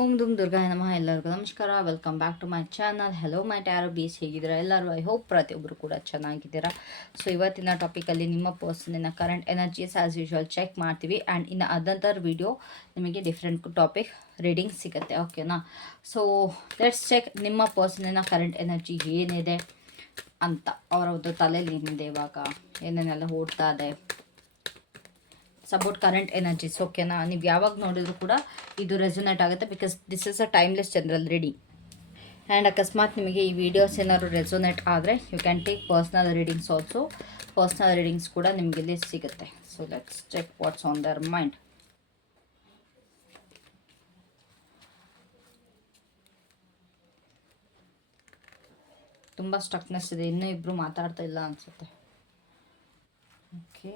ಓಂ ದುಮ್ ದುರ್ಗಾಯ ನಮಃ. ಎಲ್ಲರಿಗೂ ನಮಸ್ಕಾರ. Welcome back to my channel hello my tarot bees ಹೇಗಿದ್ದೀರಾ? ಎಲ್ಲರೂ ಐ ಹೋಪ್ ಪ್ರತಿಯೊಬ್ಬರು ಕೂಡ ಚೆನ್ನಾಗಿದ್ದೀರಾ. ಸೊ ಇವತ್ತಿನ ಟಾಪಿಕಲ್ಲಿ ನಿಮ್ಮ ಪರ್ಸನಿನ current energies as usual check ಮಾಡ್ತೀವಿ. ಆ್ಯಂಡ್ ಇನ್ನು ಅದರ್ ವಿಡಿಯೋ ನಿಮಗೆ ಡಿಫ್ರೆಂಟ್ ಟಾಪಿಕ್ ರೀಡಿಂಗ್ ಸಿಗುತ್ತೆ. ಓಕೆನಾ ಸೊ ಲೆಟ್ಸ್ ಚೆಕ್ ನಿಮ್ಮ ಪರ್ಸನಿನ ಕರೆಂಟ್ ಎನರ್ಜಿ ಏನಿದೆ ಅಂತ. ಅವರದ್ದು ತಲೆಯಲ್ಲಿ ಏನಿದೆ ಇವಾಗ? ಏನೇನೆಲ್ಲ ಓಡ್ತಾ ಇದೆ? ಅಬೌಟ್ ಕರೆಂಟ್ ಎನರ್ಜೀಸ್ ಓಕೆನಾ ನೀವು ಯಾವಾಗ ನೋಡಿದ್ರು ಕೂಡ ಇದು ರೆಸೊನೇಟ್ ಆಗುತ್ತೆ because this is a timeless general reading and ಅಕಸ್ಮಾತ್ ನಿಮಗೆ ಈ ವಿಡಿಯೋಸ್ ಏನಾದ್ರು ರೆಸೊನೇಟ್ ಆದರೆ you can take personal readings also personal readings ಕೂಡ ನಿಮಗೆ ಇಲ್ಲಿ ಸಿಗುತ್ತೆ. So let's check what's on their mind ತುಂಬ ಸ್ಟಕ್ನೆಸ್ ಇದೆ. ಇನ್ನೂ ಇಬ್ಬರು ಮಾತಾಡ್ತಾ ಇಲ್ಲ ಅನಿಸುತ್ತೆ. ಓಕೆ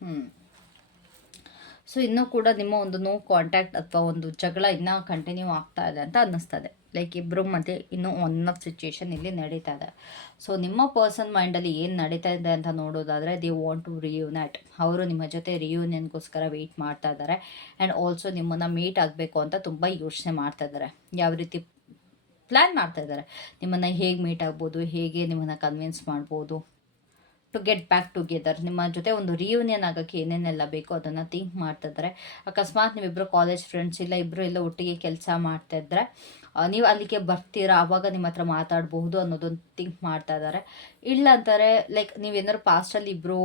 ಹ್ಞೂ ಸೊ ಇನ್ನೂ ಕೂಡ ನಿಮ್ಮ ಒಂದು ನೋ ಕಾಂಟ್ಯಾಕ್ಟ್ ಅಥವಾ ಒಂದು ಜಗಳ ಇನ್ನೂ ಕಂಟಿನ್ಯೂ ಆಗ್ತಾ ಇದೆ ಅಂತ ಅನ್ನಿಸ್ತದೆ. ಲೈಕ್ ಇಬ್ಬರು ಮಧ್ಯೆ ಇನ್ನೂ ಒನ್ ಆಫ್ ಸಿಚುಯೇಷನ್ ಇಲ್ಲಿ ನಡೀತಾ ಇದೆ. ಸೊ ನಿಮ್ಮ ಪರ್ಸನ್ ಮೈಂಡಲ್ಲಿ ಏನು ನಡೀತಾ ಇದೆ ಅಂತ ನೋಡೋದಾದರೆ ದಿ ವಾಂಟ್ ಟು ರಿಯೂನೈಟ್ ಅವರು ನಿಮ್ಮ ಜೊತೆ ರಿಯೂನಿಯನ್ಗೋಸ್ಕರ ವೆಯ್ಟ್ ಮಾಡ್ತಾ ಇದ್ದಾರೆ. ಆ್ಯಂಡ್ ಆಲ್ಸೋ ನಿಮ್ಮನ್ನು ಮೀಟ್ ಆಗಬೇಕು ಅಂತ ತುಂಬ ಯೋಚನೆ ಮಾಡ್ತಾ ಇದ್ದಾರೆ. ಯಾವ ರೀತಿ ಪ್ಲ್ಯಾನ್ ಮಾಡ್ತಾ ಇದ್ದಾರೆ? ನಿಮ್ಮನ್ನು ಹೇಗೆ ಮೀಟ್ ಆಗ್ಬೋದು? ಹೇಗೆ ನಿಮ್ಮನ್ನು ಕನ್ವಿನ್ಸ್ ಮಾಡ್ಬೋದು? ಟು ಗೆಟ್ ಬ್ಯಾಕ್ ಟುಗೆದರ್ ನಿಮ್ಮ ಜೊತೆ ಒಂದು ರಿಯೂನಿಯನ್ ಆಗೋಕ್ಕೆ ಏನೇನೆಲ್ಲ ಬೇಕೋ ಅದನ್ನು ಥಿಂಕ್ ಮಾಡ್ತಿದ್ದಾರೆ ಅಕಸ್ಮಾತ್ ನೀವಿಬ್ಬರು ಕಾಲೇಜ್ ಫ್ರೆಂಡ್ಸ್ ಇಲ್ಲ ಇಬ್ಬರು ಎಲ್ಲ ಒಟ್ಟಿಗೆ ಕೆಲಸ ಮಾಡ್ತಾಯಿದ್ರೆ ನೀವು ಅಲ್ಲಿಗೆ ಬರ್ತೀರಾ? ಆವಾಗ ನಿಮ್ಮ ಹತ್ರ ಮಾತಾಡಬಹುದು ಅನ್ನೋದೊಂದು ಥಿಂಕ್ ಮಾಡ್ತಾ ಇದ್ದಾರೆ. ಇಲ್ಲ ಅಂತಾರೆ ಲೈಕ್ ನೀವೇನಾದ್ರು ಪಾಸ್ಟಲ್ಲಿ ಇಬ್ಬರು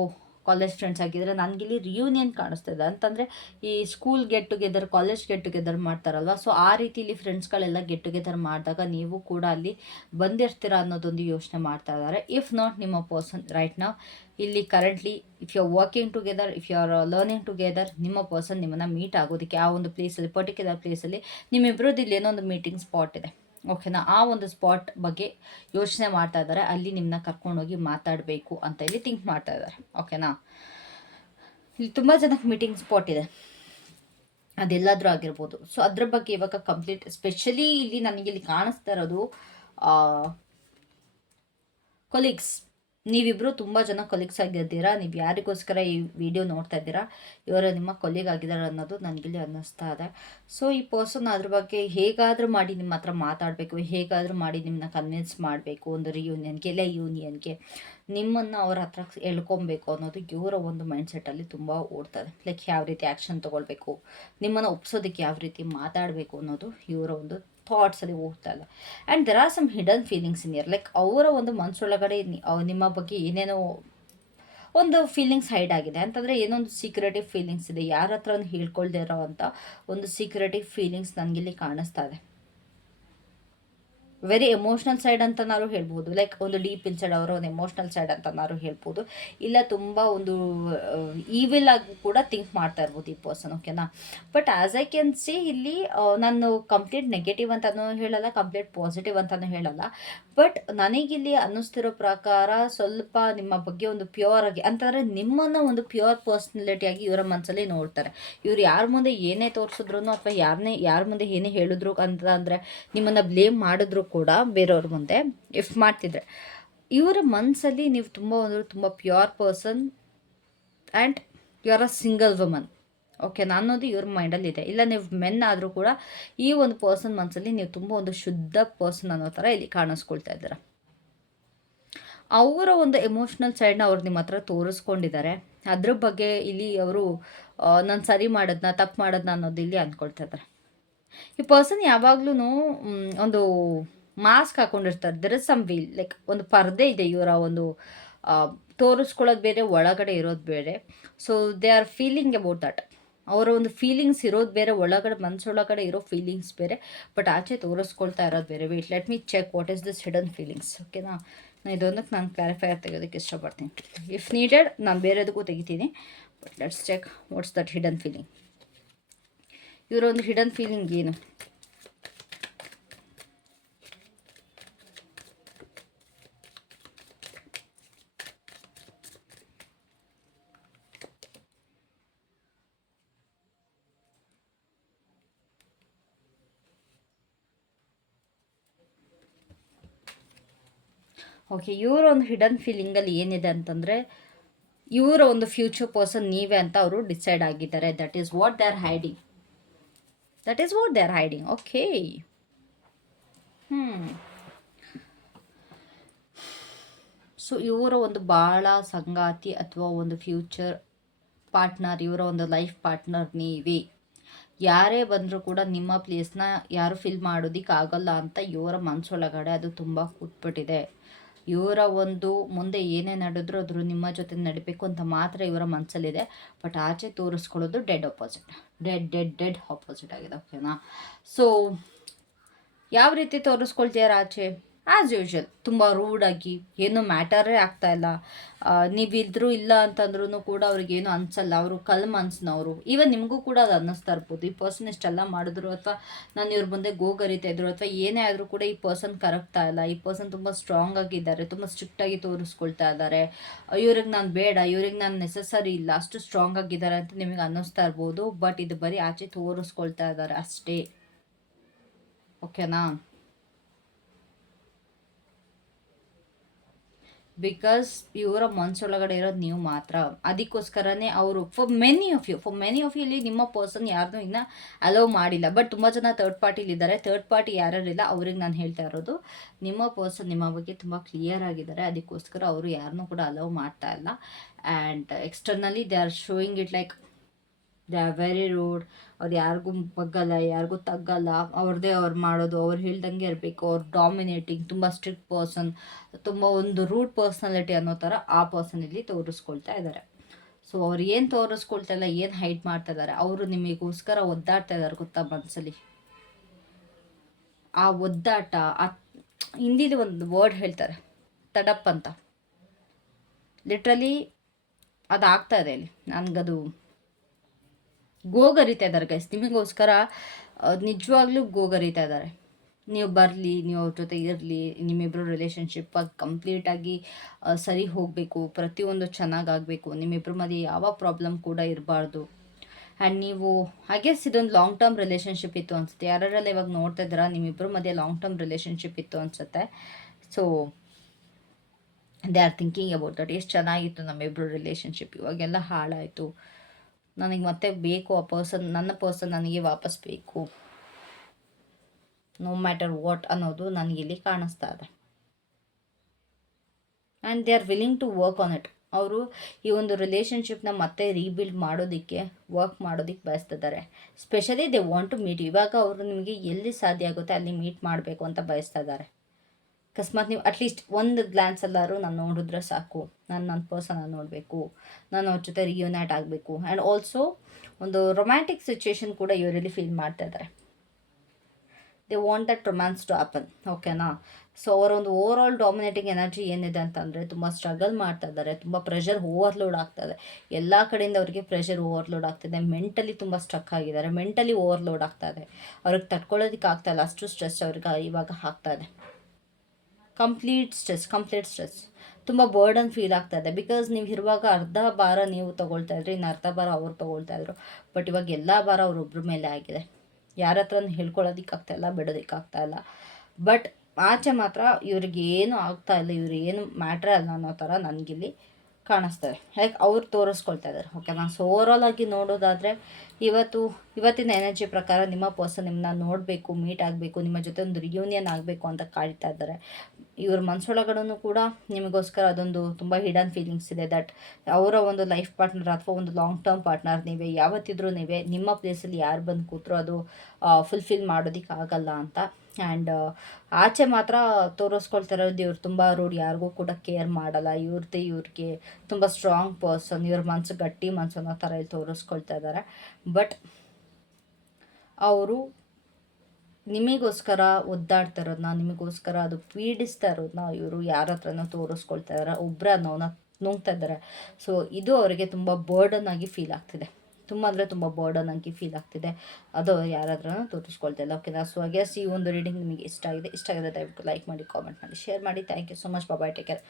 ಕಾಲೇಜ್ ಫ್ರೆಂಡ್ಸ್ ಆಗಿದ್ರೆ ನನಗಿಲ್ಲಿ ರಿಯೂನಿಯನ್ ಕಾಣಿಸ್ತಿದೆ. ಅಂತಂದರೆ ಈ school get together college get together ಮಾಡ್ತಾರಲ್ವ? So ಆ ರೀತಿಲಿ ಫ್ರೆಂಡ್ಸ್ಗಳೆಲ್ಲ ಗೆಟ್ ಟುಗೆದರ್ ಮಾಡಿದಾಗ ನೀವು ಕೂಡ ಅಲ್ಲಿ ಬಂದಿರ್ತೀರ ಅನ್ನೋದೊಂದು ಯೋಚನೆ ಮಾಡ್ತಾ ಇದ್ದಾರೆ. ಇಫ್ ನಾಟ್ ನಿಮ್ಮ ಪರ್ಸನ್ ರೈಟ್ ನಾವು ಇಲ್ಲಿ currently if you are working together if you are learning together ನಿಮ್ಮ ಪರ್ಸನ್ ನಿಮ್ಮನ್ನು ಮೀಟ್ ಆಗೋದಕ್ಕೆ ಆ ಒಂದು ಪ್ಲೇಸಲ್ಲಿ ಪರ್ಟಿಕ್ಯುಲರ್ ಪ್ಲೇಸಲ್ಲಿ ನಿಮ್ಮಿಬ್ಬರದ್ದು ಇಲ್ಲಿ ಏನೋ ಒಂದು ಮೀಟಿಂಗ್ ಸ್ಪಾಟ್ ಇದೆ. ಓಕೆನಾ? ಆ ಒಂದು ಸ್ಪಾಟ್ ಬಗ್ಗೆ ಯೋಚನೆ ಮಾಡ್ತಾ ಇದ್ದಾರೆ. ಅಲ್ಲಿ ನಿಮ್ಮನ್ನ ಕರ್ಕೊಂಡೋಗಿ ಮಾತಾಡಬೇಕು ಅಂತ ಇಲ್ಲಿ ಥಿಂಕ್ ಮಾಡ್ತಾ ಇದ್ದಾರೆ. ಓಕೆನಾ? ಇಲ್ಲಿ ತುಂಬ ಜನಕ್ಕೆ ಮೀಟಿಂಗ್ ಸ್ಪಾಟ್ ಇದೆ. ಅದೆಲ್ಲಾದರೂ ಆಗಿರ್ಬೋದು. ಸೊ ಅದ್ರ ಬಗ್ಗೆ ಇವಾಗ ಕಂಪ್ಲೀಟ್ ಸ್ಪೆಷಲಿ ಇಲ್ಲಿ ನನಗೆ ಇಲ್ಲಿ ಕಾಣಿಸ್ತಾ ಇರೋದು ಕೊಲೀಗ್ಸ್ ನೀವಿಬ್ಬರು ತುಂಬ ಜನ ಕೊಲೀಗ್ಸ್ ಆಗಿದ್ದೀರಾ? ನೀವು ಯಾರಿಗೋಸ್ಕರ ಈ ವಿಡಿಯೋ ನೋಡ್ತಾ ಇದ್ದೀರಾ? ಇವರು ನಿಮ್ಮ ಕೊಲೀಗ್ ಆಗಿದ್ದಾರೆ ಅನ್ನೋದು ನನಗಿಲ್ಲಿ ಅನ್ನಿಸ್ತಾ ಇದೆ. ಸೊ ಈ ಪರ್ಸನ್ ಅದ್ರ ಬಗ್ಗೆ ಹೇಗಾದರೂ ಮಾಡಿ ನಿಮ್ಮ ಹತ್ರ ಮಾತಾಡಬೇಕು, ಹೇಗಾದರೂ ಮಾಡಿ ನಿಮ್ಮನ್ನ ಕನ್ವಿನ್ಸ್ ಮಾಡಬೇಕು, ಒಂದು ರಿಯೂನಿಯನ್ಗೆ ಇಲ್ಲ ಯೂನಿಯನ್ಗೆ ನಿಮ್ಮನ್ನು ಅವ್ರ ಹತ್ರ ಎಳ್ಕೊಬೇಕು ಅನ್ನೋದು ಇವರ ಒಂದು ಮೈಂಡ್ಸೆಟ್ಟಲ್ಲಿ ತುಂಬ ಓಡ್ತದೆ ಲೈಕ್ ಯಾವ ರೀತಿ ಆ್ಯಕ್ಷನ್ ತೊಗೊಳ್ಬೇಕು, ನಿಮ್ಮನ್ನು ಒಪ್ಸೋದಕ್ಕೆ ಯಾವ ರೀತಿ ಮಾತಾಡಬೇಕು ಅನ್ನೋದು ಇವರ ಒಂದು ಥಾಟ್ಸಲ್ಲಿ ಹೋಗ್ತಾ ಇಲ್ಲ. And there are some hidden feelings in here like ಅವರ ಒಂದು ಮನಸ್ಸೊಳಗಡೆ ನಿಮ್ಮ ಬಗ್ಗೆ ಏನೇನೋ ಒಂದು ಫೀಲಿಂಗ್ಸ್ ಹೈಡ್ ಆಗಿದೆ. ಅಂತಂದರೆ ಏನೊಂದು ಸೀಕ್ರೆಟಿವ್ ಫೀಲಿಂಗ್ಸ್ ಇದೆ. ಯಾರ ಹತ್ರ ಹೇಳ್ಕೊಳ್ದೇ ಇರೋ ಅಂತ ಒಂದು ಸೀಕ್ರೆಟಿವ್ ಫೀಲಿಂಗ್ಸ್ ನನಗಿಲ್ಲಿ ಕಾಣಿಸ್ತಾ ಇದೆ. ವೆರಿ ಎಮೋಷ್ನಲ್ ಸೈಡ್ ಅಂತನಾರು ಹೇಳ್ಬೋದು. ಲೈಕ್ ಒಂದು ಡೀಪ್ ಇನ್ಸೈಡ್ ಅವರು, ಒಂದು ಎಮೋಷ್ನಲ್ ಸೈಡ್ ಅಂತನಾರು ಹೇಳ್ಬೋದು. ಇಲ್ಲ ತುಂಬ ಒಂದು ಈವಿಲ್ ಆಗಿ ಕೂಡ ಥಿಂಕ್ ಮಾಡ್ತಾ ಇರ್ಬೋದು ಈ ಪರ್ಸನ್ ಓಕೆನಾ but as I can see ಇಲ್ಲಿ ನಾನು ಕಂಪ್ಲೀಟ್ ನೆಗೆಟಿವ್ ಅಂತಲೂ ಹೇಳಲ್ಲ ಕಂಪ್ಲೀಟ್ ಪಾಸಿಟಿವ್ ಅಂತಲೂ ಹೇಳಲ್ಲ. ಬಟ್ ನನಗಿಲ್ಲಿ ಅನ್ನಿಸ್ತಿರೋ ಪ್ರಕಾರ ಸ್ವಲ್ಪ ನಿಮ್ಮ ಬಗ್ಗೆ ಒಂದು ಪ್ಯೂರ್ ಆಗಿ ಅಂತಂದರೆ ನಿಮ್ಮನ್ನು ಒಂದು ಪ್ಯೂರ್ ಪರ್ಸ್ನಾಲಿಟಿಯಾಗಿ ಇವರ ಮನಸ್ಸಲ್ಲಿ ನೋಡ್ತಾರೆ. ಇವ್ರು ಯಾರ ಮುಂದೆ ಏನೇ ತೋರಿಸಿದ್ರು ಅಥವಾ ಯಾರನ್ನೇ ಯಾರ ಮುಂದೆ ಏನೇ ಹೇಳಿದ್ರು ಅಂತ ಅಂದರೆ ನಿಮ್ಮನ್ನು ಬ್ಲೇಮ್ ಮಾಡಿದ್ರು ಕೂಡ ಬೇರೆಯವ್ರ ಮುಂದೆ ಇಫ್ ಮಾಡ್ತಿದ್ರೆ. ಇವರ ಮನಸ್ಸಲ್ಲಿ ನೀವು ತುಂಬ ಒಂದು ತುಂಬ pure person and you are a single woman okay ಅನ್ನೋದು ಇವ್ರ ಮೈಂಡಲ್ಲಿ ಇದೆ. ಇಲ್ಲ, ನೀವು ಮೆನ್ ಆದರೂ ಕೂಡ ಈ ಒಂದು ಪರ್ಸನ್ ಮನಸ್ಸಲ್ಲಿ ನೀವು ತುಂಬ ಒಂದು ಶುದ್ಧ ಪರ್ಸನ್ ಅನ್ನೋ ಥರ ಇಲ್ಲಿ ಕಾಣಿಸ್ಕೊಳ್ತಾ ಇದ್ದೀರ. ಅವರ ಒಂದು ಎಮೋಷ್ನಲ್ ಸೈಡ್ನ ಅವ್ರು ನಿಮ್ಮ ಹತ್ರ ತೋರಿಸ್ಕೊಂಡಿದ್ದಾರೆ. ಅದ್ರ ಬಗ್ಗೆ ಇಲ್ಲಿ ಅವರು ನಾನು ಸರಿ ಮಾಡೋದನ್ನ ತಪ್ಪು ಮಾಡೋದನ್ನ ಅನ್ನೋದು ಇಲ್ಲಿ ಅಂದ್ಕೊಳ್ತಾ ಇದ್ದಾರೆ. ಈ ಪರ್ಸನ್ ಯಾವಾಗ್ಲೂ ಒಂದು mask ಹಾಕೊಂಡಿರ್ತಾರೆ. There is some veil like ಒಂದು ಪರದೆ ಇದೆ ಇವರ ಒಂದು ತೋರಿಸ್ಕೊಳ್ಳೋದು ಬೇರೆ, ಒಳಗಡೆ ಇರೋದು ಬೇರೆ. So they are feeling about that ಅವರ ಒಂದು ಫೀಲಿಂಗ್ಸ್ ಇರೋದು ಬೇರೆ, ಒಳಗಡೆ ಮನಸ್ಸೊಳಗಡೆ ಇರೋ ಫೀಲಿಂಗ್ಸ್ ಬೇರೆ ಬಟ್ ಆಚೆ ತೋರಿಸ್ಕೊಳ್ತಾ ಇರೋದು ಬೇರೆ. Wait let me check what is this hidden feelings ಓಕೆನಾ ಇದೊಂದಕ್ಕೆ ನಾನು ಕ್ಲಾರಿಫೈ ತೆಗೋದಕ್ಕೆ ಇಷ್ಟಪಡ್ತೀನಿ. ಇಫ್ ನೀಡೆಡ್ ನಾನು ಬೇರೆದಕ್ಕೂ ತೆಗಿತೀನಿ but let's check what's that hidden feeling ಇವರ ಒಂದು ಹಿಡನ್ ಫೀಲಿಂಗ್ ಏನು? ಓಕೆ ಇವರ ಒಂದು ಹಿಡನ್ ಫೀಲಿಂಗಲ್ಲಿ ಏನಿದೆ ಅಂತಂದರೆ, ಇವರ ಒಂದು ಫ್ಯೂಚರ್ ಪರ್ಸನ್ ನೀವೇ ಅಂತ ಅವರು ಡಿಸೈಡ್ ಆಗಿದ್ದಾರೆ. That is what they are hiding that is what they are hiding okay ಹ್ಞೂ ಸೊ ಇವರ ಒಂದು ಭಾಳ ಸಂಗಾತಿ ಅಥವಾ ಒಂದು ಫ್ಯೂಚರ್ ಪಾರ್ಟ್ನರ್ ಇವರ ಒಂದು ಲೈಫ್ ಪಾರ್ಟ್ನರ್ ನೀವೇ. ಯಾರೇ ಬಂದರೂ ಕೂಡ ನಿಮ್ಮ ಪ್ಲೇಸ್ನ ಯಾರು ಫಿಲ್ ಮಾಡೋದಕ್ಕಾಗಲ್ಲ ಅಂತ ಇವರ ಮನಸ್ಸೊಳಗಡೆ ಅದು ತುಂಬ ಕೂತ್ಬಿಟ್ಟಿದೆ. ಇವರ ಒಂದು ಮುಂದೆ ಏನೇ ನಡೆದ್ರು ಅದ್ರ ನಿಮ್ಮ ಜೊತೆ ನಡಿಬೇಕು ಅಂತ ಮಾತ್ರ ಇವರ ಮನಸ್ಸಲ್ಲಿದೆ ಬಟ್ ಆಚೆ ತೋರಿಸ್ಕೊಳ್ಳೋದು dead opposite dead dead dead opposite ಆಗಿದೆ ಓಕೆನಾ ಸೊ ಯಾವ ರೀತಿ ತೋರಿಸ್ಕೊಳ್ತೀಯಾರ ಆಚೆ ಆ್ಯಸ್ ಯೂಶ್ವಲ್ ತುಂಬ ರೂಡಾಗಿ ಏನೂ ಮ್ಯಾಟರೇ ಆಗ್ತಾ ಇಲ್ಲ. ನೀವಿದ್ರೂ ಇಲ್ಲ ಅಂತಂದ್ರೂ ಕೂಡ ಅವ್ರಿಗೇನು ಅನ್ಸಲ್ಲ. ಅವರು ಕಲ್ ಮನ್ಸ್ನವರು ಈವನ್ ನಿಮಗೂ ಕೂಡ ಅದು ಅನ್ನಿಸ್ತಾ ಇರ್ಬೋದು. ಈ ಪರ್ಸನ್ ಇಷ್ಟೆಲ್ಲ ಮಾಡಿದ್ರು ಅಥವಾ ನಾನು ಇವ್ರ ಮುಂದೆ ಗೋಗರಿತಾ ಇದ್ರು ಅಥವಾ ಏನೇ ಆದರೂ ಕೂಡ ಈ ಪರ್ಸನ್ ಕರಗ್ತಾ ಇಲ್ಲ. ಈ ಪರ್ಸನ್ ತುಂಬ ಸ್ಟ್ರಾಂಗ್ ಆಗಿದ್ದಾರೆ. ತುಂಬ ಸ್ಟ್ರಿಕ್ಟಾಗಿ ತೋರಿಸ್ಕೊಳ್ತಾ ಇದ್ದಾರೆ. ಇವ್ರಿಗೆ ನಾನು ಬೇಡ. ಇವ್ರಿಗೆ ನಾನು ನೆಸಸರಿ ಇಲ್ಲ. ಅಷ್ಟು ಸ್ಟ್ರಾಂಗ್ ಆಗಿದ್ದಾರೆ ಅಂತ ನಿಮಗೆ ಅನ್ನಿಸ್ತಾ ಇರ್ಬೋದು. ಬಟ್ ಇದು ಬರೀ ಆಚೆ ತೋರಿಸ್ಕೊಳ್ತಾ ಇದ್ದಾರೆ ಅಷ್ಟೇ. ಓಕೆನಾ ಬಿಕಾಸ್ ಇವರ ಮನ್ಸೊಳಗಡೆ ಇರೋದು ನೀವು ಮಾತ್ರ. ಅದಕ್ಕೋಸ್ಕರನೇ ಅವರು for many of you for many of you ಇಲ್ಲಿ ನಿಮ್ಮ ಪರ್ಸನ್ ಯಾರನ್ನೂ ಇನ್ನೂ ಅಲೋ ಮಾಡಿಲ್ಲ. ಬಟ್ ತುಂಬ ಜನ ತರ್ಡ್ ಪಾರ್ಟಿಲಿದ್ದಾರೆ ತರ್ಡ್ ಪಾರ್ಟಿ ಯಾರ್ಯಾರಿಲ್ಲ ಅವ್ರಿಗೆ ನಾನು ಹೇಳ್ತಾ ಇರೋದು, ನಿಮ್ಮ ಪರ್ಸನ್ ನಿಮ್ಮ ಬಗ್ಗೆ ತುಂಬ ಕ್ಲಿಯರ್ ಆಗಿದ್ದಾರೆ. ಅದಕ್ಕೋಸ್ಕರ ಅವರು ಯಾರನ್ನೂ ಕೂಡ ಅಲೋ ಮಾಡ್ತಾ ಇಲ್ಲ. And externally they are showing it like they very rude ಅವ್ರು ಯಾರಿಗೂ ಬಗ್ಗಲ್ಲ, ಯಾರಿಗೂ ತಗ್ಗಲ್ಲ. ಅವ್ರದ್ದೇ ಅವ್ರು ಮಾಡೋದು. ಅವ್ರು ಹೇಳ್ದಂಗೆ ಇರಬೇಕು. ಅವ್ರು ಡಾಮಿನೇಟಿಂಗ್ ತುಂಬ ಸ್ಟ್ರಿಕ್ಟ್ ಪರ್ಸನ್ ತುಂಬ ಒಂದು ರೂಡ್ ಪರ್ಸ್ನಾಲಿಟಿ ಅನ್ನೋ ಥರ ಆ ಪರ್ಸನ್ ಇಲ್ಲಿ ತೋರಿಸ್ಕೊಳ್ತಾ ಇದ್ದಾರೆ ಸೊ ಅವ್ರು ಏನು ತೋರಿಸ್ಕೊಳ್ತಾ ಇಲ್ಲ, ಏನು ಹೈಟ್ ಮಾಡ್ತಾ ಇದ್ದಾರೆ ಅವರು ನಿಮಗೋಸ್ಕರ ಒದ್ದಾಡ್ತಾ ಇದ್ದಾರೆ ಗೊತ್ತಾ ಮನಸ್ಸಲ್ಲಿ ಆ ಒದ್ದಾಟ, ಆ ಹಿಂದಿಲಿ ಒಂದು ವರ್ಡ್ ಹೇಳ್ತಾರೆ, ತಡಪ್ ಅಂತ. ಲಿಟ್ರಲಿ ಅದು ಆಗ್ತಾ ಇದೆ ಇಲ್ಲಿ. ನನಗದು ಗೋಗರಿತಾ ಇದ್ದಾರೆ ಗೈಸ್ ನಿಮಗೋಸ್ಕರ ನಿಜವಾಗ್ಲೂ ಗೋಗರಿತಾ ಇದ್ದಾರೆ. ನೀವು ಬರಲಿ, ನೀವು ಅವ್ರ ಜೊತೆ ಇರಲಿ ನಿಮ್ಮಿಬ್ಬರು ರಿಲೇಷನ್ಶಿಪ್ ಕಂಪ್ಲೀಟಾಗಿ ಸರಿ ಹೋಗಬೇಕು, ಪ್ರತಿಯೊಂದು ಚೆನ್ನಾಗಾಗಬೇಕು ನಿಮ್ಮಿಬ್ಬರ ಮಧ್ಯೆ ಯಾವ ಪ್ರಾಬ್ಲಮ್ ಕೂಡ ಇರಬಾರ್ದು. ಆ್ಯಂಡ್ ನೀವು ಗೆಸ್ ಇದೊಂದು ಲಾಂಗ್ ಟರ್ಮ್ ರಿಲೇಷನ್ಶಿಪ್ ಇತ್ತು ಅನಿಸುತ್ತೆ. ಯಾರಲ್ಲ ಇವಾಗ ನೋಡ್ತಾ ಇದ್ದೀರಾ ನಿಮ್ಮಿಬ್ಬರ ಮಧ್ಯೆ ಲಾಂಗ್ ಟರ್ಮ್ ರಿಲೇಷನ್ಶಿಪ್ ಇತ್ತು ಅನಿಸುತ್ತೆ. So they are thinking about that ಎಷ್ಟು ಚೆನ್ನಾಗಿತ್ತು ನಮ್ಮಿಬ್ಬರು ರಿಲೇಷನ್ಶಿಪ್ ಇವಾಗೆಲ್ಲ ಹಾಳಾಯಿತು. ನನಗೆ ಮತ್ತೆ ಬೇಕು ಆ ಪರ್ಸನ್ ನನ್ನ ಪರ್ಸನ್ ನನಗೆ ವಾಪಸ್ ಬೇಕು. ನೋ ಮ್ಯಾಟರ್ ವಾಟ್ ಅನ್ನೋದು ನನಗಿಲ್ಲಿ ಕಾಣಿಸ್ತಾ ಇದೆ. And they are willing to work on it ಅವರು ಈ ಒಂದು ರಿಲೇಷನ್ಶಿಪ್ನ ಮತ್ತೆ ರೀಬಿಲ್ಡ್ ಮಾಡೋದಕ್ಕೆ ವರ್ಕ್ ಮಾಡೋದಕ್ಕೆ ಬಯಸ್ತಿದ್ದಾರೆ. Specially they want to meet ಇವಾಗ ಅವರು ನಿಮಗೆ ಎಲ್ಲಿ ಸಾಧ್ಯ ಆಗುತ್ತೆ ಅಲ್ಲಿ ಮೀಟ್ ಮಾಡಬೇಕು ಅಂತ ಬಯಸ್ತಾ ಇದ್ದಾರೆ. ಅಕಸ್ಮಾತ್ ನೀವು ಅಟ್ಲೀಸ್ಟ್ ಒಂದು ಗ್ಲ್ಯಾನ್ಸ್ ಎಲ್ಲರೂ ನಾನು ನೋಡಿದ್ರೆ ಸಾಕು. ನಾನು ನನ್ನ ಪರ್ಸನ್ನ ನೋಡಬೇಕು. ನಾನು ಅವ್ರ ಜೊತೆ ರಿಯೂನೈಟ್ ಆಗಬೇಕು. ಆ್ಯಂಡ್ ಆಲ್ಸೋ ಒಂದು ರೊಮ್ಯಾಂಟಿಕ್ ಸಿಚುವೇಶನ್ ಕೂಡ ಇವರಲ್ಲಿ ಫೀಲ್ ಮಾಡ್ತಾ ಇದ್ದಾರೆ they want that romance to happen ಓಕೆನಾ ಸೊ ಅವರೊಂದು ಓವರ್ ಆಲ್ ಡಾಮಿನೇಟಿಂಗ್ ಎನರ್ಜಿ ಏನಿದೆ ಅಂತಂದರೆ ತುಂಬ ಸ್ಟ್ರಗಲ್ ಮಾಡ್ತಾ ಇದ್ದಾರೆ ತುಂಬ ಪ್ರೆಷರ್ ಓವರ್ಲೋಡ್ ಆಗ್ತದೆ ಎಲ್ಲ ಕಡೆಯಿಂದ ಅವರಿಗೆ ಪ್ರೆಷರ್ ಓವರ್ಲೋಡ್ ಆಗ್ತಿದೆ ಮೆಂಟಲಿ ತುಂಬ ಸ್ಟ್ರಕ್ ಆಗಿದ್ದಾರೆ. ಮೆಂಟಲಿ ಓವರ್ಲೋಡ್ ಆಗ್ತಾ ಇದೆ. ಅವ್ರಿಗೆ ತಡ್ಕೊಳ್ಳೋದಕ್ಕೆ ಇಲ್ಲ. ಅಷ್ಟು ಸ್ಟ್ರೆಸ್ ಅವ್ರಿಗೆ ಇವಾಗ ಆಗ್ತಾ ಇದೆ. ಕಂಪ್ಲೀಟ್ ಸ್ಟ್ರೆಸ್ ಕಂಪ್ಲೀಟ್ ಸ್ಟ್ರೆಸ್ ತುಂಬ ಬರ್ಡನ್ ಫೀಲ್ ಆಗ್ತಾ ಇದೆ. ಬಿಕಾಸ್ ನೀವು ಇರುವಾಗ ಅರ್ಧ ಭಾರ ನೀವು ತೊಗೊಳ್ತಾ ಇದ್ರಿ, ಇನ್ನು ಅರ್ಧ ಭಾರ ಅವ್ರು ತೊಗೊಳ್ತಾ ಇದ್ರು. ಬಟ್ ಇವಾಗ ಎಲ್ಲ ಭಾರ ಅವ್ರೊಬ್ಬರ ಮೇಲೆ ಆಗಿದೆ. ಯಾರ ಹತ್ರ ಹೇಳ್ಕೊಳ್ಳೋದಕ್ಕಾಗ್ತಾ ಇಲ್ಲ, ಬಿಡೋದಕ್ಕಾಗ್ತಾ ಇಲ್ಲ. ಬಟ್ ಆಚೆ ಮಾತ್ರ ಇವ್ರಿಗೆ ಏನು ಆಗ್ತಾ ಇಲ್ಲ, ಇವ್ರು ಏನು ಮ್ಯಾಟ್ರೇ ಅಲ್ಲ ಅನ್ನೋ ಥರ ನನಗಿಲ್ಲಿ ಕಾಣಿಸ್ತದೆ. ಲೈಕ್ ಅವ್ರು ತೋರಿಸ್ಕೊಳ್ತಾ ಇದ್ದಾರೆ ಓಕೆನಾ ಸೊ ಓವರಾಲ್ ಆಗಿ ನೋಡೋದಾದರೆ, ಇವತ್ತು, ಇವತ್ತಿನ ಎನರ್ಜಿ ಪ್ರಕಾರ ನಿಮ್ಮ ಪರ್ಸನ್ ನಿಮ್ಮನ್ನ ನೋಡಬೇಕು ಮೀಟ್ ಆಗಬೇಕು, ನಿಮ್ಮ ಜೊತೆ ಒಂದು ರಿಯೂನಿಯನ್ ಆಗಬೇಕು ಅಂತ ಕಾಯ್ತಾ ಇದ್ದಾರೆ. ಇವ್ರ ಮನಸ್ಸೊಳಗಡೂ ಕೂಡ ನಿಮಗೋಸ್ಕರ ಅದೊಂದು ತುಂಬ ಹಿಡನ್ ಫೀಲಿಂಗ್ಸ್ ಇದೆ ದಟ್ ಅವರ ಒಂದು ಲೈಫ್ ಪಾರ್ಟ್ನರ್ ಅಥವಾ ಒಂದು ಲಾಂಗ್ ಟರ್ಮ್ ಪಾರ್ಟ್ನರ್ ನೀವೇ, ಯಾವತ್ತಿದ್ರೂ ನೀವೇ, ನಿಮ್ಮ ಪ್ಲೇಸಲ್ಲಿ ಯಾರು ಬಂದು ಕೂತರೂ ಅದು ಫುಲ್ಫಿಲ್ ಮಾಡೋದಕ್ಕೆ ಆಗಲ್ಲ ಅಂತ. ಆ್ಯಂಡ್ ಆಚೆ ಮಾತ್ರ ತೋರಿಸ್ಕೊಳ್ತಾ ಇರೋದು ಇವ್ರು ತುಂಬ ರೂಢ್. ಯಾರಿಗೂ ಕೂಡ ಕೇರ್ ಮಾಡಲ್ಲ. ಇವ್ರದ್ದು ಇವ್ರಿಗೆ ತುಂಬ ಸ್ಟ್ರಾಂಗ್ ಪರ್ಸನ್ ಇವ್ರ ಮನಸ್ಸು ಗಟ್ಟಿ ಮನಸ್ಸು ಅನ್ನೋ ಥರ ಇಲ್ಲಿ ತೋರಿಸ್ಕೊಳ್ತಾ ಇದ್ದಾರೆ ಬಟ್ ಅವರು ನಿಮಗೋಸ್ಕರ ಒದ್ದಾಡ್ತಾ ಇರೋದನ್ನ ನಿಮಗೋಸ್ಕರ ಅದು ಪೀಡಿಸ್ತಾ ಇರೋದನ್ನ ಇವರು ಯಾರ ಹತ್ರನೂ ತೋರಿಸ್ಕೊಳ್ತಾ ಇದ್ದಾರೆ ಒಬ್ಬರ ಅನ್ನೋನ ನುಂಗ್ತಾ ಇದ್ದಾರೆ ಸೊ ಇದು ಅವರಿಗೆ ತುಂಬ ಬರ್ಡನ್ ಆಗಿ ಫೀಲ್ ಆಗ್ತಿದೆ. ತುಂಬ ಅಂದರೆ ತುಂಬ ಬರ್ಡನ್ ನನಗೆ ಫೀಲ್ ಆಗ್ತಿದೆ. ಅದು ಯಾರಾದ್ರೂ ತೋರಿಸ್ಕೊಳ್ತಾ ಇಲ್ಲ ಓಕೆನಾ ಸೊ ಗೆಸ್ ಈ ಒಂದು ರೀಡಿಂಗ್ ನಿಮಗೆ ಇಷ್ಟ ಆಗಿದೆ. ಇಷ್ಟ ಆಗಿದೆ ದಯವಿಟ್ಟು ಲೈಕ್ ಮಾಡಿ ಕಾಮೆಂಟ್ ಮಾಡಿ ಶೇರ್ ಮಾಡಿ. Thank you so much bye take care